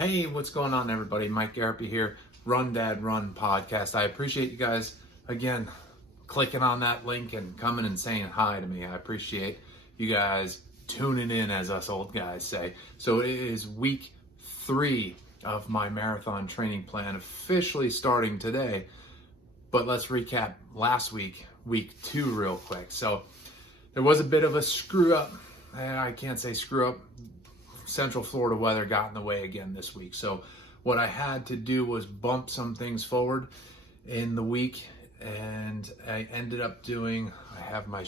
Hey, what's going on, everybody? Mike Garapi here, Run Dad Run podcast. I appreciate you guys, again, clicking on that link and coming and saying hi to me. I appreciate you guys tuning in, as us old guys say. So it is week 3 of my marathon training plan, officially starting today. But let's recap last week, week 2, real quick. So there was a bit of a screw up. I can't say screw up. Central Florida weather got in the way again this week. So what I had to do was bump some things forward in the week, and I ended up doing, I have my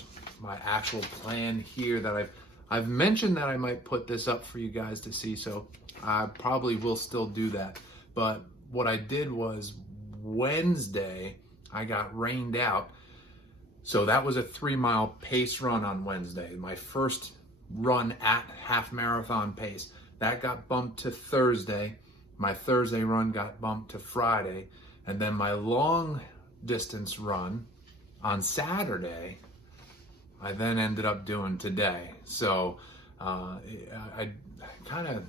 actual plan here that I've mentioned that I might put this up for you guys to see, so I probably will still do that. But what I did was Wednesday, I got rained out. So that was a 3-mile pace run on Wednesday. My first run at half marathon pace. That got bumped to Thursday. My Thursday run got bumped to Friday. And then my long distance run on Saturday, I then ended up doing today. So I kind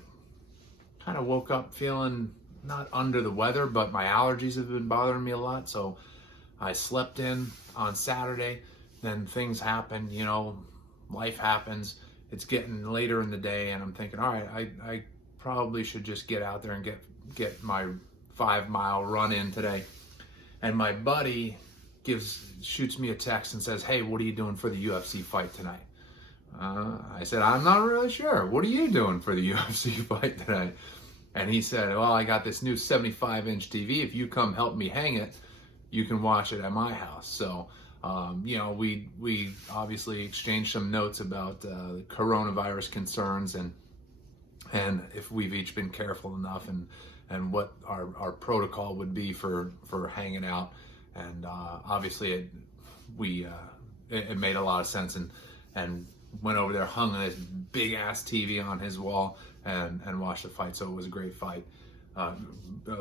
of woke up feeling not under the weather, but my allergies have been bothering me a lot. So I slept in on Saturday. Then things happen, life happens. It's getting later in the day, and I'm thinking, all right, I probably should just get out there and get my 5-mile run in today. And my buddy shoots me a text and says, hey, what are you doing for the UFC fight tonight? I said, I'm not really sure. What are you doing for the UFC fight tonight? And he said, well, I got this new 75-inch TV. If you come help me hang it, you can watch it at my house. So we obviously exchanged some notes about coronavirus concerns and if we've each been careful enough and what our protocol would be for hanging out. And obviously it made a lot of sense, and went over there, hung this big ass TV on his wall and watched the fight. So it was a great fight. A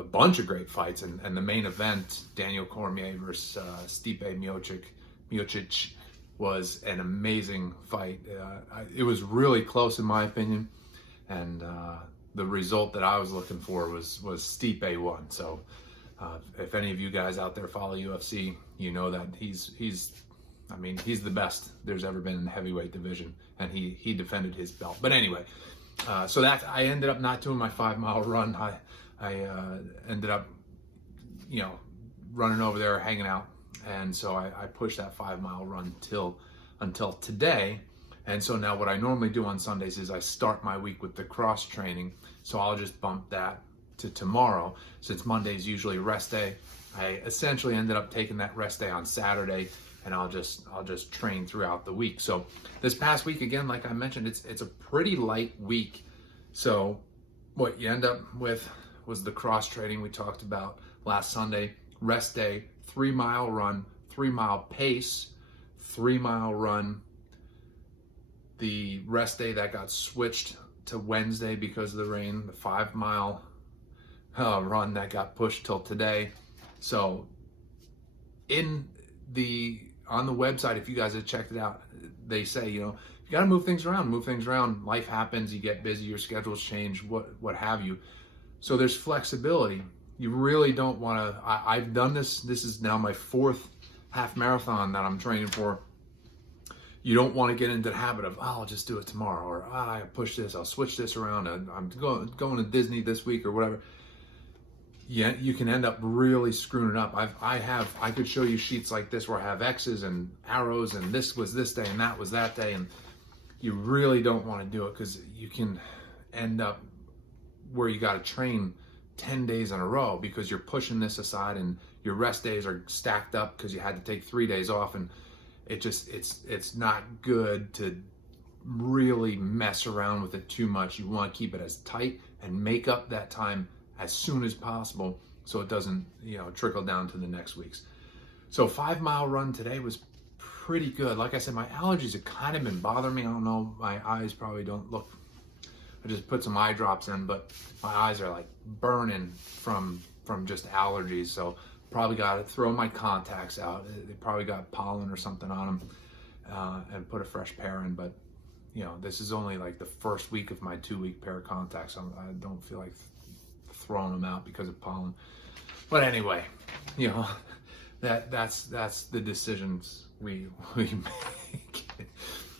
bunch of great fights, and the main event, Daniel Cormier versus Stipe Miocic, was an amazing fight. It was really close in my opinion, and the result that I was looking for was Stipe won. So if any of you guys out there follow UFC, you know that he's the best there's ever been in the heavyweight division, and he defended his belt. But anyway, so that I ended up not doing my 5-mile run. I ended up, running over there, hanging out. And so I pushed that 5-mile run until today. And so now what I normally do on Sundays is I start my week with the cross training. So I'll just bump that to tomorrow. Since Monday's usually rest day, I essentially ended up taking that rest day on Saturday, and I'll just train throughout the week. So this past week, again, like I mentioned, it's a pretty light week. So what you end up with was the cross training we talked about last Sunday, rest day, 3-mile run, 3-mile pace, 3-mile run. The rest day that got switched to Wednesday because of the rain, the 5-mile run that got pushed till today. So on the website, if you guys have checked it out, they say, you got to move things around. Life happens, you get busy, your schedules change, what have you. So there's flexibility. You really don't want to, I've done this. This is now my 4th half marathon that I'm training for. You don't want to get into the habit of, I'll just do it tomorrow, or I push this, I'll switch this around, I'm going to Disney this week or whatever. Yeah, you can end up really screwing it up. I could show you sheets like this where I have X's and arrows, and this was this day and that was that day, and you really don't want to do it because you can end up where you got to train 10 days in a row because you're pushing this aside, and your rest days are stacked up because you had to take 3 days off, and it's not good to really mess around with it too much. You want to keep it as tight and make up that time as soon as possible so it doesn't trickle down to the next weeks. So 5-mile run today was pretty good. Like I said, my allergies have kind of been bothering me. I don't know, my eyes probably don't look, I just put some eye drops in, but my eyes are like burning from just allergies. So probably got to throw my contacts out. They probably got pollen or something on them, and put a fresh pair in. But this is only like the first week of my 2-week pair of contacts. I don't feel like throwing them out because of pollen. But anyway, you know, that's the decisions we make.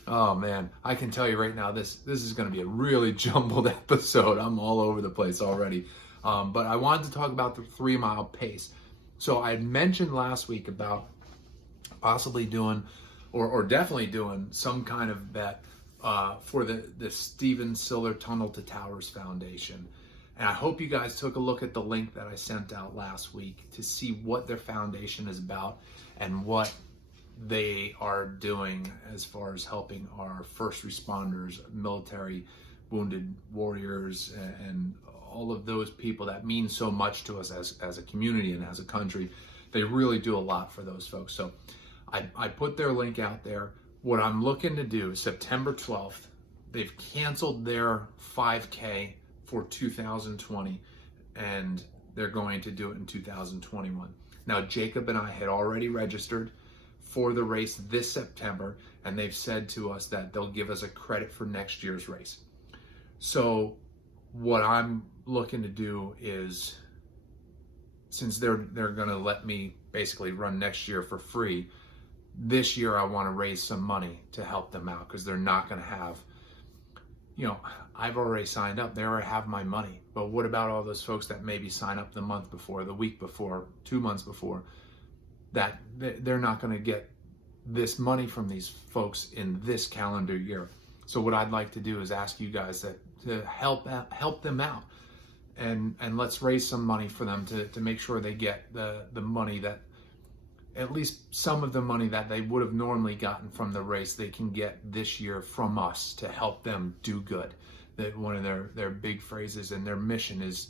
Oh man, I can tell you right now, this is going to be a really jumbled episode. I'm all over the place already. But I wanted to talk about the 3 mile pace. So I had mentioned last week about possibly doing, or definitely doing, some kind of bet for the Stephen Siller Tunnel to Towers Foundation. And I hope you guys took a look at the link that I sent out last week to see what their foundation is about and what they are doing as far as helping our first responders, military, wounded warriors, and all of those people that mean so much to us as a community and as a country. They really do a lot for those folks. So I put their link out there. What I'm looking to do is September 12th, they've canceled their 5K for 2020, and they're going to do it in 2021. Now, Jacob and I had already registered for the race this September, and they've said to us that they'll give us a credit for next year's race. So what I'm looking to do is, since they're going to let me basically run next year for free, this year I want to raise some money to help them out, because they're not going to have, you know, I've already signed up. They already have my money. But what about all those folks that maybe sign up the month before, the week before, 2 months before, that they're not going to get this money from these folks in this calendar year? So what I'd like to do is ask you guys to help them out, and let's raise some money for them to make sure they get the money, that at least some of the money that they would have normally gotten from the race, they can get this year from us to help them do good. That one of their big phrases and their mission is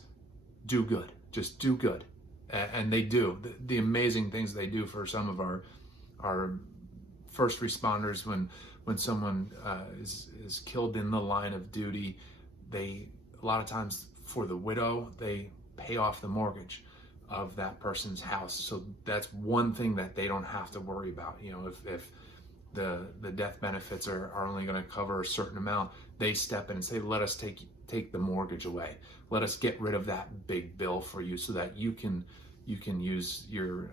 do good, just do good. And they do the amazing things they do for some of our first responders. When someone is killed in the line of duty, a lot of times for the widow, they pay off the mortgage of that person's house. So that's one thing that they don't have to worry about. You know, if the death benefits are only going to cover a certain amount, they step in and say, let us take the mortgage away. Let us get rid of that big bill for you, so that you can use your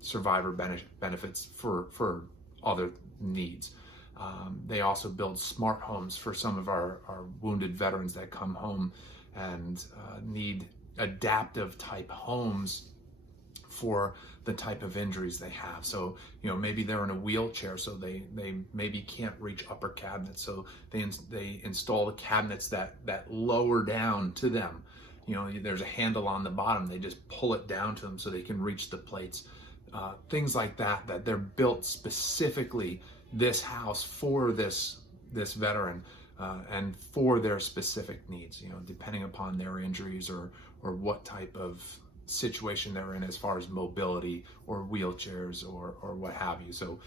survivor benefits for other needs. They also build smart homes for some of our wounded veterans that come home and need adaptive type homes for the type of injuries they have. So, you know, maybe they're in a wheelchair, so they maybe can't reach upper cabinets. So they install the cabinets that lower down to them. You know, there's a handle on the bottom. They just pull it down to them so they can reach the plates. Things like that they're built specifically, this house for this veteran, and for their specific needs, you know, depending upon their injuries or what type of situation they're in as far as mobility or wheelchairs or what have you. So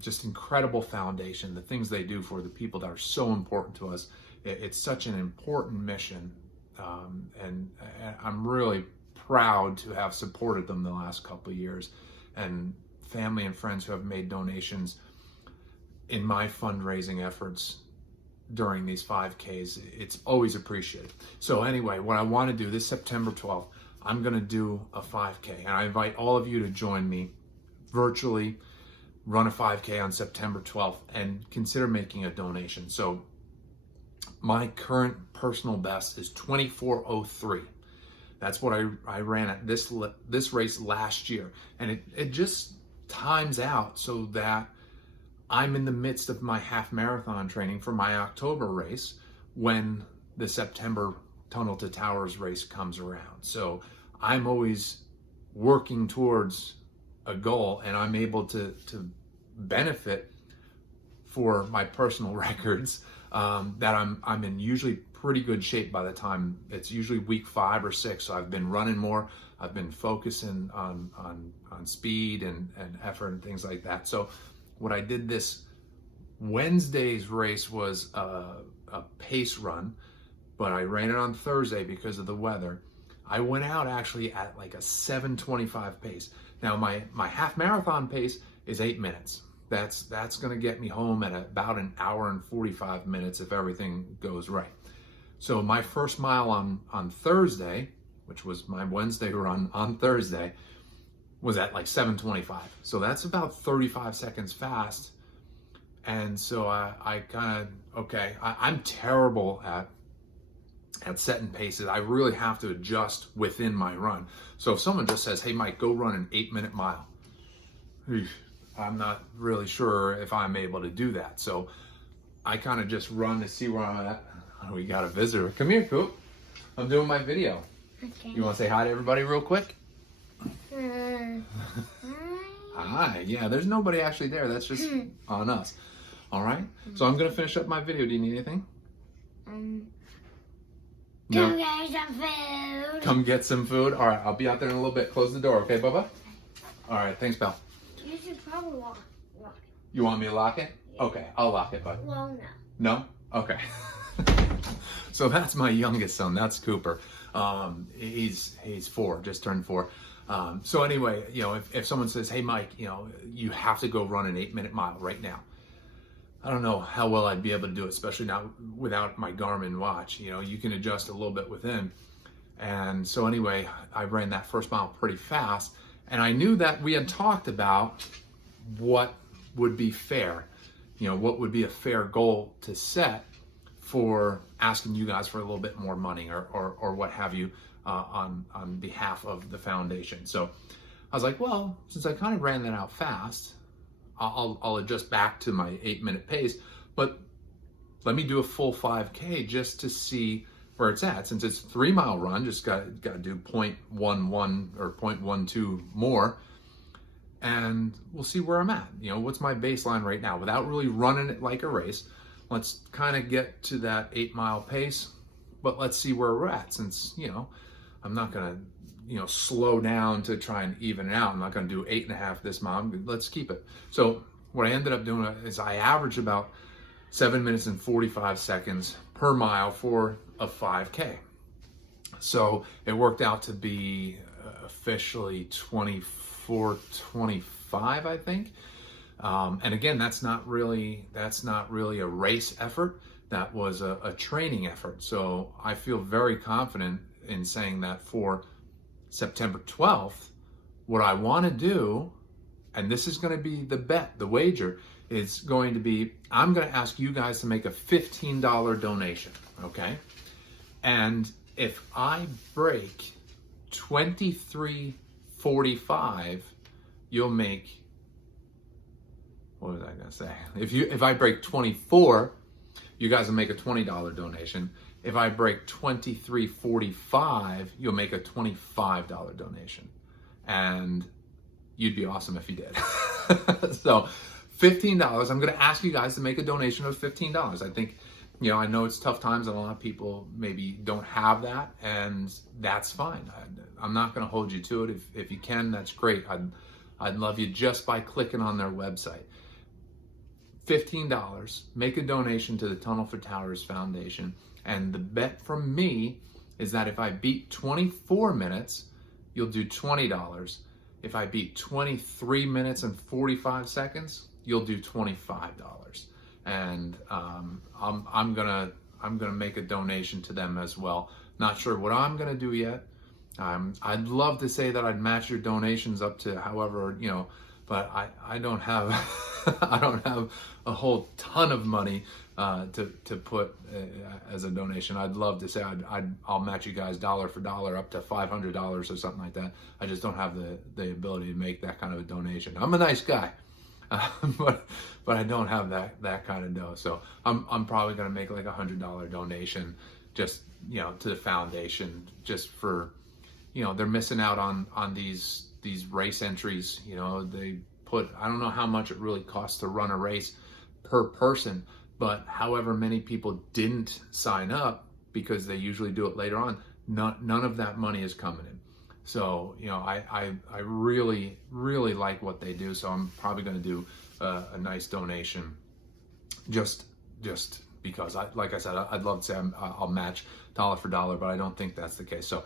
just incredible foundation, the things they do for the people that are so important to us. It's such an important mission, and I'm really proud to have supported them the last couple of years, and family and friends who have made donations in my fundraising efforts during these 5Ks. It's always appreciated. So anyway, what I want to do this September 12th, I'm going to do a 5K, and I invite all of you to join me virtually, run a 5K on September 12th, and consider making a donation. So my current personal best is 24:03. That's what I ran at this race last year, and it just times out so that I'm in the midst of my half marathon training for my October race when the September Tunnel to Towers race comes around. So I'm always working towards a goal, and I'm able to benefit for my personal records, that I'm in usually pretty good shape by the time it's usually week 5 or 6. So I've been running more. I've been focusing on speed and effort and things like that. So what I did this Wednesday's race was a pace run, but I ran it on Thursday because of the weather. I went out actually at like a 7:25 pace. Now my half marathon pace is 8 minutes. That's going to get me home at about an hour and 45 minutes if everything goes right. So my first mile on Thursday which was my Wednesday run on Thursday, was at like 7:25. So that's about 35 seconds fast. And so I kind of, okay, I'm terrible at setting paces. I really have to adjust within my run. So if someone just says, hey, Mike, go run an 8-minute mile, I'm not really sure if I'm able to do that. So I kind of just run to see where I'm at. We got a visitor. Come here, Coop. I'm doing my video. Okay. You want to say hi to everybody real quick? Hi. Hi. Yeah, there's nobody actually there. That's just on us. All right. So I'm going to finish up my video. Do you need anything? No. Come get some food. Come get some food. All right. I'll be out there in a little bit. Close the door. Okay, Bubba? All right. Thanks, Belle. You should probably lock it. You want me to lock it? Okay. I'll lock it, bud. Well, no. No? Okay. So that's my youngest son. That's Cooper. He's 4, just turned 4. So anyway, you know, if someone says, hey, Mike, you know, you have to go run an 8-minute mile right now. I don't know how well I'd be able to do it, especially now without my Garmin watch. You know, you can adjust a little bit within. And so anyway, I ran that first mile pretty fast. And I knew that we had talked about what would be fair, you know, what would be a fair goal to set for asking you guys for a little bit more money or what have you on behalf of the foundation. So I was like, well, since I kind of ran that out fast, I'll adjust back to my 8-minute pace, but let me do a full 5K just to see where it's at. Since it's a 3-mile run, just got to do 0.11 or 0.12 more, and we'll see where I'm at. You know, what's my baseline right now without really running it like a race. Let's kind of get to that 8-mile pace, but let's see where we're at. Since, you know, I'm not going to, you know, slow down to try and even it out. I'm not going to do 8.5 this mile. Let's keep it. So what I ended up doing is I averaged about 7 minutes and 45 seconds per mile for a 5K. So it worked out to be officially 24:25, I think. And again, that's not really a race effort. That was a training effort. So I feel very confident in saying that for September 12th, what I want to do, and this is going to be the bet, the wager, is going to be, I'm going to ask you guys to make a $15 donation, okay? And if I break 23:45, you'll make, what was I going to say? If I break 24, you guys will make a $20 donation. If I break 23:45, you'll make a $25 donation. And you'd be awesome if you did. So $15, I'm going to ask you guys to make a donation of $15. I think, you know, I know it's tough times and a lot of people maybe don't have that, and that's fine. I'm not going to hold you to it. If you can, that's great. I'd love you just by clicking on their website. $15, make a donation to the Tunnel for Towers Foundation. And the bet from me is that if I beat 24 minutes, you'll do $20. If I beat 23 minutes and 45 seconds, you'll do $25. And I'm gonna make a donation to them as well. Not sure what I'm gonna do yet. I'd love to say that I'd match your donations up to however, you know, but I don't have I don't have a whole ton of money to put as a donation. I'd love to say I'll match you guys dollar for dollar up to $500 or something like that. I just don't have the ability to make that kind of a donation. I'm a nice guy, but I don't have that kind of dough. So I'm probably gonna make like $100 donation, just, you know, to the foundation, just for, you know, they're missing out on these race entries. You know, they put, I don't know how much it really costs to run a race per person, but however many people didn't sign up because they usually do it later on, none of that money is coming in. So, you know, I really, really like what they do. So I'm probably going to do a nice donation just because, like I said, I'd love to say I'll match dollar for dollar, but I don't think that's the case. So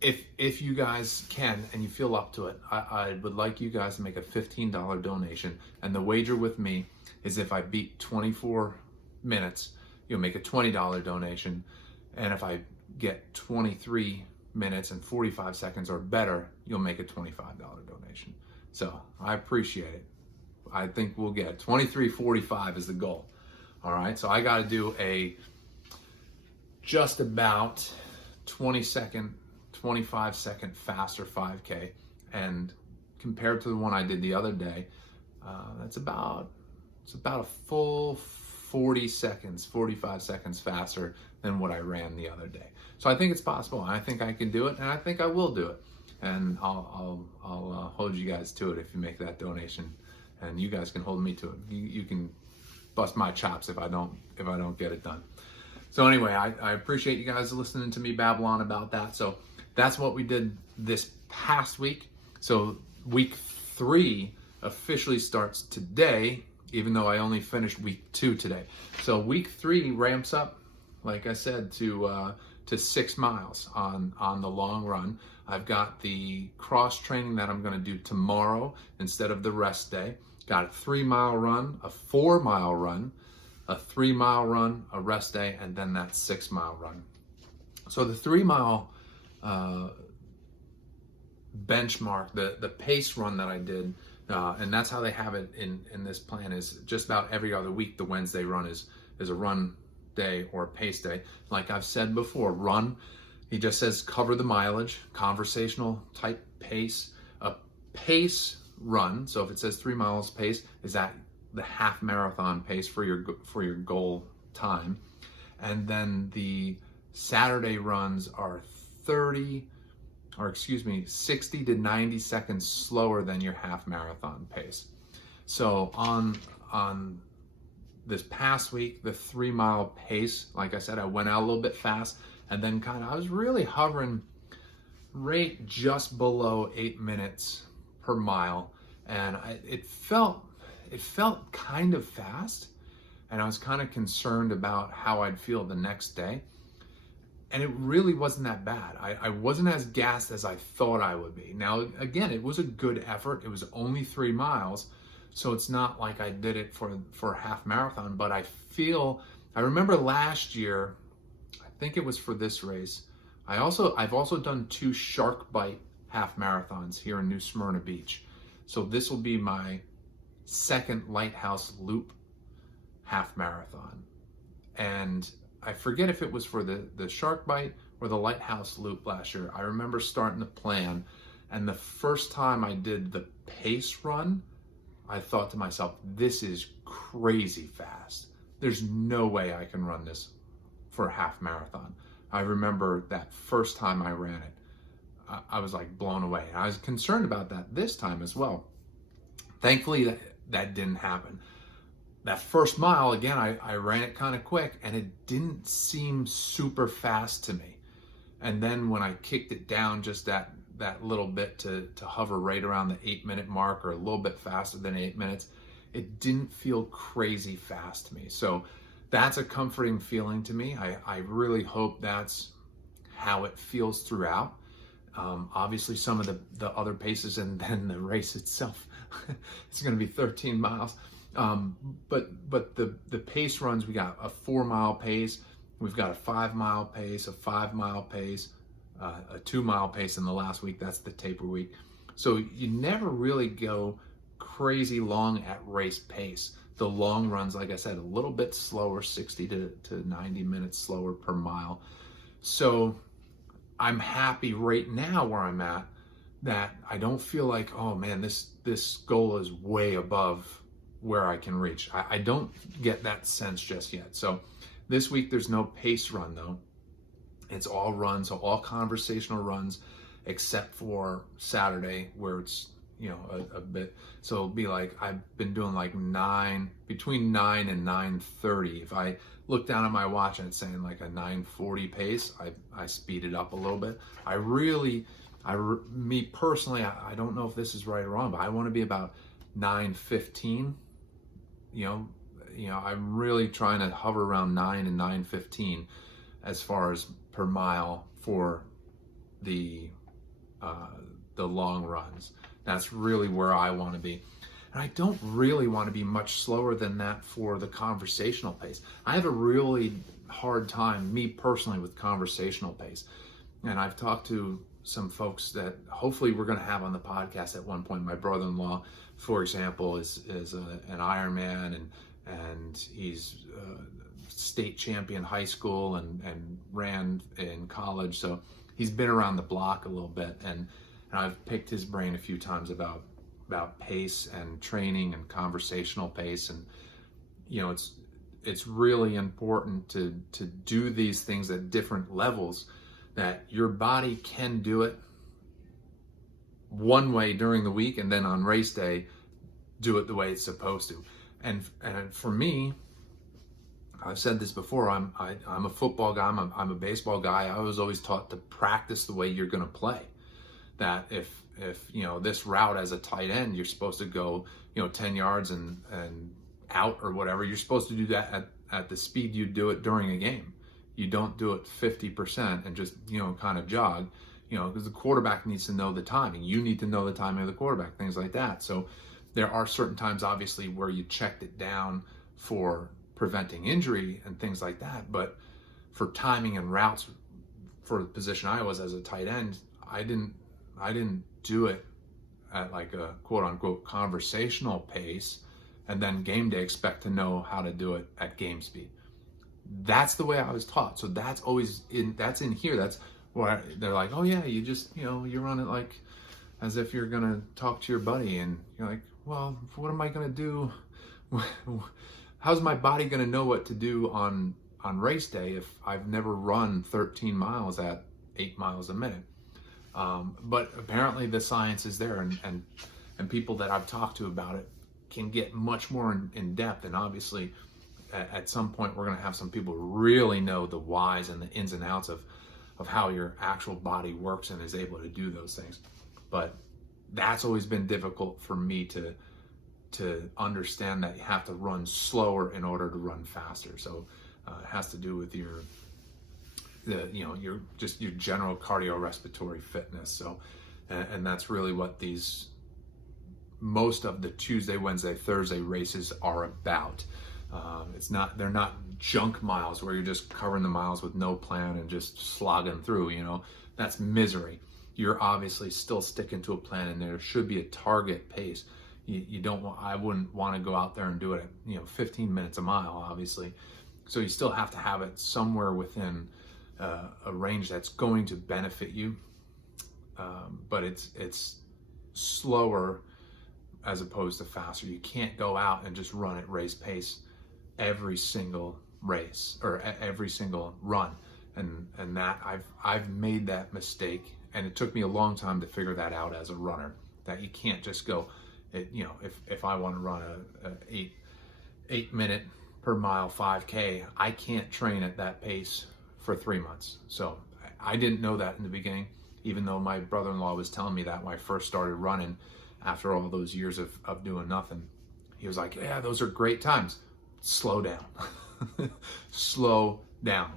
if you guys can and you feel up to it, I would like you guys to make a $15 donation. And the wager with me is if I beat 24 minutes, you'll make a $20 donation. And if I get 23 minutes and 45 seconds or better, you'll make a $25 donation. So I appreciate it. I think we'll get 23:45 is the goal. All right, so I got to do a just about 25 second faster 5K, and compared to the one I did the other day, it's about a full 45 seconds faster than what I ran the other day. So I think it's possible. I think I can do it, and I think I will do it. And I'll hold you guys to it if you make that donation, and you guys can hold me to it. You can bust my chops if I don't get it done. So anyway, I appreciate you guys listening to me babble on about that. So that's what we did this past week. So week 3 officially starts today, even though I only finished week 2 today. So week 3 ramps up, like I said, to 6 miles on the long run. I've got the cross training that I'm going to do tomorrow instead of the rest day. Got a 3-mile run, a 4-mile run, a 3-mile run, a rest day, and then that 6-mile run. So the 3-mile benchmark, the pace run that I did, and that's how they have it in this plan, is just about every other week. The Wednesday run is a run day or a pace day. Like I've said before, run, he just says cover the mileage, conversational type pace. A pace run, so if it says 3 miles pace, is that the half marathon pace for your goal time. And then the Saturday runs are 60 to 90 seconds slower than your half marathon pace. So on this past week, the 3-mile pace, like I said, I went out a little bit fast, and then I was really hovering right just below 8 minutes per mile, and it felt kind of fast, and I was kind of concerned about how I'd feel the next day. And it really wasn't that bad. I wasn't as gassed as I thought I would be. Now, again, it was a good effort. It was only 3 miles, so it's not like I did it for a half marathon, but I remember last year, I think it was for this race, I've also done 2 Shark Bite half marathons here in New Smyrna Beach. So this will be my second Lighthouse Loop half marathon. And I forget if it was for the Shark Bite or the Lighthouse Loop last year. I remember starting the plan, and the first time I did the pace run, I thought to myself, this is crazy fast. There's no way I can run this for a half marathon. I remember that first time I ran it, I was like blown away. And I was concerned about that this time as well. Thankfully, that didn't happen. That first mile, again, I ran it kind of quick, and it didn't seem super fast to me. And then when I kicked it down just that little bit to hover right around the 8-minute mark, or a little bit faster than 8 minutes, it didn't feel crazy fast to me. So that's a comforting feeling to me. I really hope that's how it feels throughout. Obviously, some of the other paces, and then the race itself, it's going to be 13 miles. But the pace runs, we got a 4-mile pace, we've got a 5-mile pace, a 5-mile pace, a 2-mile pace in the last week. That's the taper week. So you never really go crazy long at race pace. The long runs, like I said, a little bit slower, 60 to 90 minutes slower per mile. So I'm happy right now where I'm at, that I don't feel like, oh man, this goal is way above where I can reach. I don't get that sense just yet. So this week there's no pace run though. It's all runs, so all conversational runs, except for Saturday where it's, a bit. So it'll be like, I've been doing like between 9 and 9:30. If I look down at my watch and it's saying like a 9:40 pace, I speed it up a little bit. Me personally, I don't know if this is right or wrong, but I want to be about 9:15. I'm really trying to hover around 9 and 9:15 as far as per mile for the long runs. That's really where I want to be. And I don't really want to be much slower than that for the conversational pace. I have a really hard time, me personally, with conversational pace. and I've talked to some folks that hopefully we're going to have on the podcast at one point. My brother-in-law, for example, is an Ironman, and he's state champion high school and ran in college. So he's been around the block a little bit, and I've picked his brain a few times about pace and training and conversational pace. And it's really important to do these things at different levels, that your body can do it one way during the week, and then on race day do it the way it's supposed to. And for me, I've said this before, I'm a football guy, I'm a baseball guy. I was always taught to practice the way you're going to play. That if this route as a tight end, you're supposed to go 10 yards and out or whatever, you're supposed to do that at the speed you do it during a game. You don't do it 50% and just kind of jog, because the quarterback needs to know the timing. You need to know the timing of the quarterback, things like that. So there are certain times, obviously, where you checked it down for preventing injury and things like that. But for timing and routes for the position I was as a tight end, I didn't do it at like a quote unquote conversational pace and then game day expect to know how to do it at game speed. That's the way I was taught. So that's always that's in here. That's why they're like, oh yeah, you just, you run it like as if you're going to talk to your buddy, and you're like, well, what am I going to do? How's my body going to know what to do on race day if I've never run 13 miles at 8 miles a minute? But apparently the science is there, and people that I've talked to about it can get much more in depth. And obviously at some point we're going to have some people who really know the whys and the ins and outs of how your actual body works and is able to do those things. But that's always been difficult for me to understand, that you have to run slower in order to run faster. So it has to do with your general cardiorespiratory fitness. So and that's really what most of the Tuesday, Wednesday, Thursday races are about. They're not junk miles where you're just covering the miles with no plan and just slogging through, that's misery. You're obviously still sticking to a plan, and there should be a target pace. I wouldn't want to go out there and do it at 15 minutes a mile, obviously. So you still have to have it somewhere within a range that's going to benefit you, but it's slower as opposed to faster. You can't go out and just run at race pace every single race or every single run, and that I've made that mistake, and it took me a long time to figure that out as a runner, that you can't just go, if I want to run a 8 minute per mile 5K, I can't train at that pace for 3 months. So I didn't know that in the beginning, even though my brother-in-law was telling me that when I first started running after all those years of doing nothing. He was like, yeah, those are great times. Slow down. Slow down.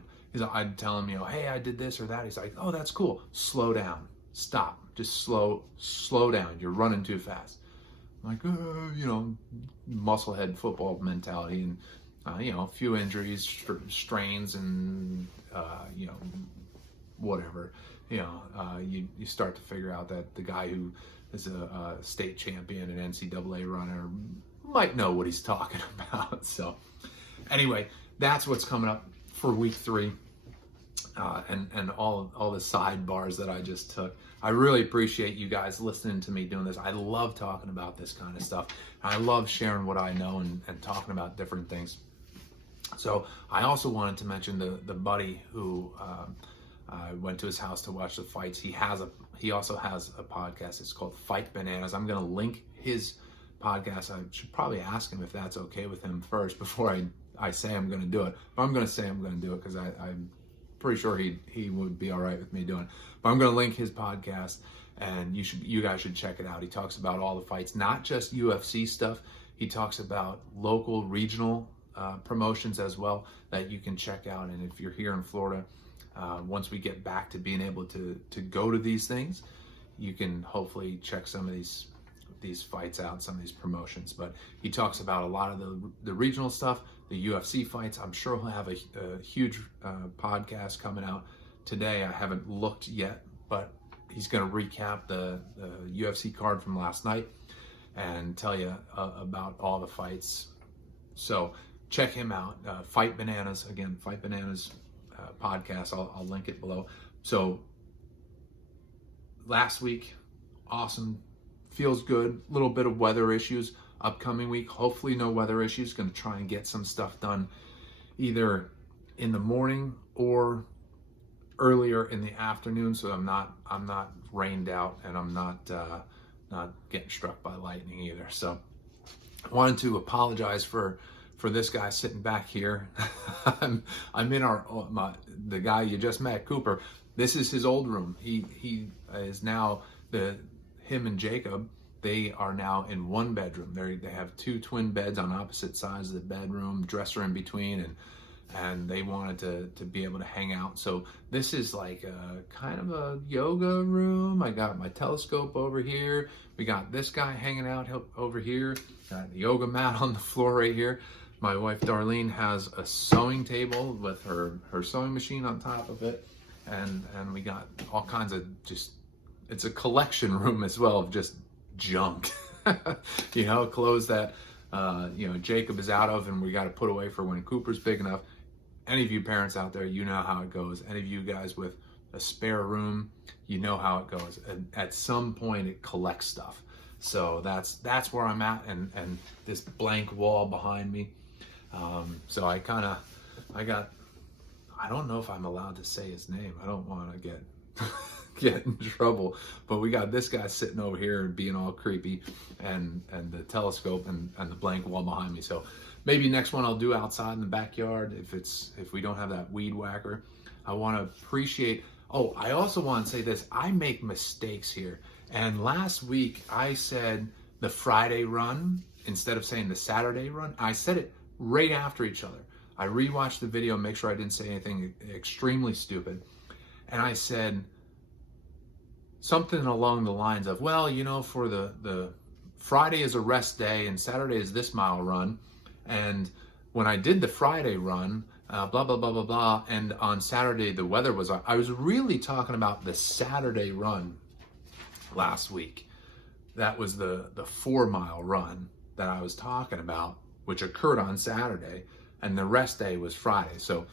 I'd tell him, hey, I did this or that. He's like, oh, that's cool. Slow down. Stop. Just slow down. You're running too fast. I'm like, musclehead football mentality, and a few injuries, strains, and whatever. You start to figure out that the guy who is a state champion and NCAA runner might know what he's talking about. So anyway, that's what's coming up for week 3, and all the sidebars that I just took. I really appreciate you guys listening to me doing this. I love talking about this kind of stuff. I love sharing what I know and talking about different things. So I also wanted to mention the buddy who I went to his house to watch the fights. He also has a podcast. It's called Fight Bananas. I'm going to link his podcast. I should probably ask him if that's okay with him first before I say I'm going to do it. But I'm going to say I'm going to do it because I'm pretty sure he would be all right with me doing it. But I'm going to link his podcast, and you guys should check it out. He talks about all the fights, not just UFC stuff. He talks about local, regional promotions as well that you can check out. And if you're here in Florida, once we get back to being able to go to these things, you can hopefully check some of these fights out, some of these promotions. But he talks about a lot of the regional stuff, the UFC fights. I'm sure he'll have a huge podcast coming out today. I haven't looked yet, but he's going to recap the UFC card from last night and tell you about all the fights. So check him out. Fight Bananas, again, Fight Bananas podcast. I'll link it below. So last week, awesome, feels good. Little bit of weather issues upcoming week. Hopefully no weather issues. Going to try and get some stuff done either in the morning or earlier in the afternoon, so I'm not rained out, and I'm not getting struck by lightning either. So I wanted to apologize for this guy sitting back here. I'm in the guy you just met, Cooper. This is his old room. He is now him and Jacob. They are now in one bedroom. They have two twin beds on opposite sides of the bedroom, dresser in between, and they wanted to be able to hang out. So this is like a kind of a yoga room. I got my telescope over here. We got this guy hanging out over here. Got the yoga mat on the floor right here. My wife Darlene has a sewing table with her sewing machine on top of it. And we got all kinds of it's a collection room as well of just junk. Clothes that Jacob is out of and we got to put away for when Cooper's big enough. Any of you parents out there, you know how it goes. Any of you guys with a spare room, you know how it goes. And at some point it collects stuff. So that's where I'm at, and this blank wall behind me. So I don't know if I'm allowed to say his name. I don't want to get in trouble, but we got this guy sitting over here and being all creepy, and the telescope and the blank wall behind me. So maybe next one I'll do outside in the backyard if we don't have that weed whacker. I want to appreciate. Oh, I also want to say this. I make mistakes here, and last week I said the Friday run instead of saying the Saturday run. I said it right after each other. I rewatched the video, make sure I didn't say anything extremely stupid, and I said something along the lines of, well, for the Friday is a rest day and Saturday is this mile run, and when I did the Friday run, blah blah blah blah blah, and on Saturday the weather was. I was really talking about the Saturday run last week. That was the 4 mile run that I was talking about, which occurred on Saturday, and the rest day was Friday. So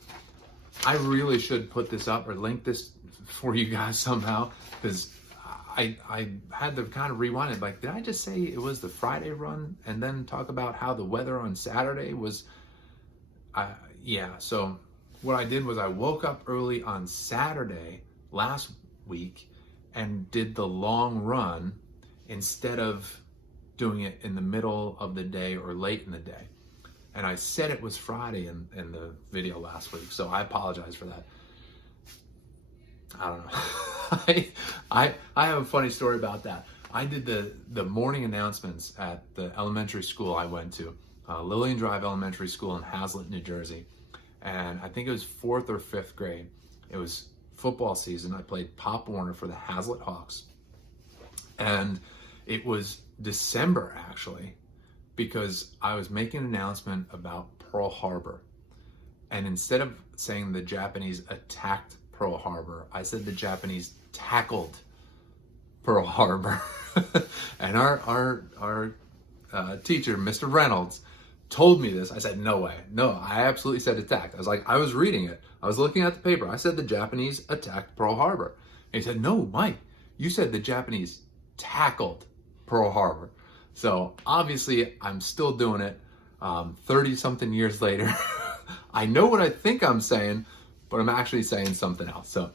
I really should put this up or link this for you guys somehow, because I had to kind of rewind it. Like, did I just say it was the Friday run and then talk about how the weather on Saturday was? Yeah, so what I did was I woke up early on Saturday last week and did the long run instead of doing it in the middle of the day or late in the day. And I said it was Friday in the video last week, so I apologize for that. I don't know. I have a funny story about that. I did the morning announcements at the elementary school I went to, Lillian Drive Elementary School in Hazlet, New Jersey. And I think it was 4th or 5th grade. It was football season. I played Pop Warner for the Hazlet Hawks. And it was December, actually, because I was making an announcement about Pearl Harbor. And instead of saying the Japanese attacked Pearl Harbor, I said the Japanese tackled Pearl Harbor. And our teacher, Mr. Reynolds, told me this. I said, no way. No, I absolutely said attacked. I was reading it. I was looking at the paper. I said the Japanese attacked Pearl Harbor. And he said, no, Mike, you said the Japanese tackled Pearl Harbor. So obviously I'm still doing it 30 something years later. I know what I think I'm saying, but I'm actually saying something else. So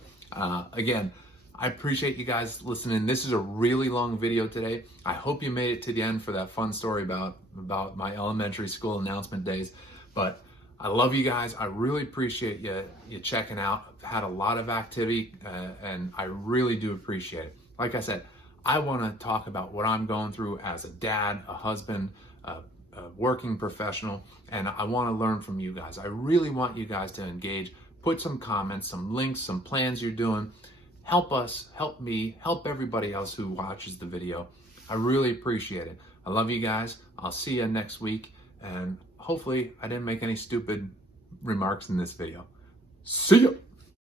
again, I appreciate you guys listening. This is a really long video today. I hope you made it to the end for that fun story about my elementary school announcement days. But I love you guys. I really appreciate you checking out. I've had a lot of activity and I really do appreciate it. Like I said, I want to talk about what I'm going through as a dad, a husband, a working professional, and I want to learn from you guys. I really want you guys to engage. Put some comments, some links, some plans you're doing. Help us, help me, help everybody else who watches the video. I really appreciate it. I love you guys. I'll see you next week, and hopefully I didn't make any stupid remarks in this video. See ya!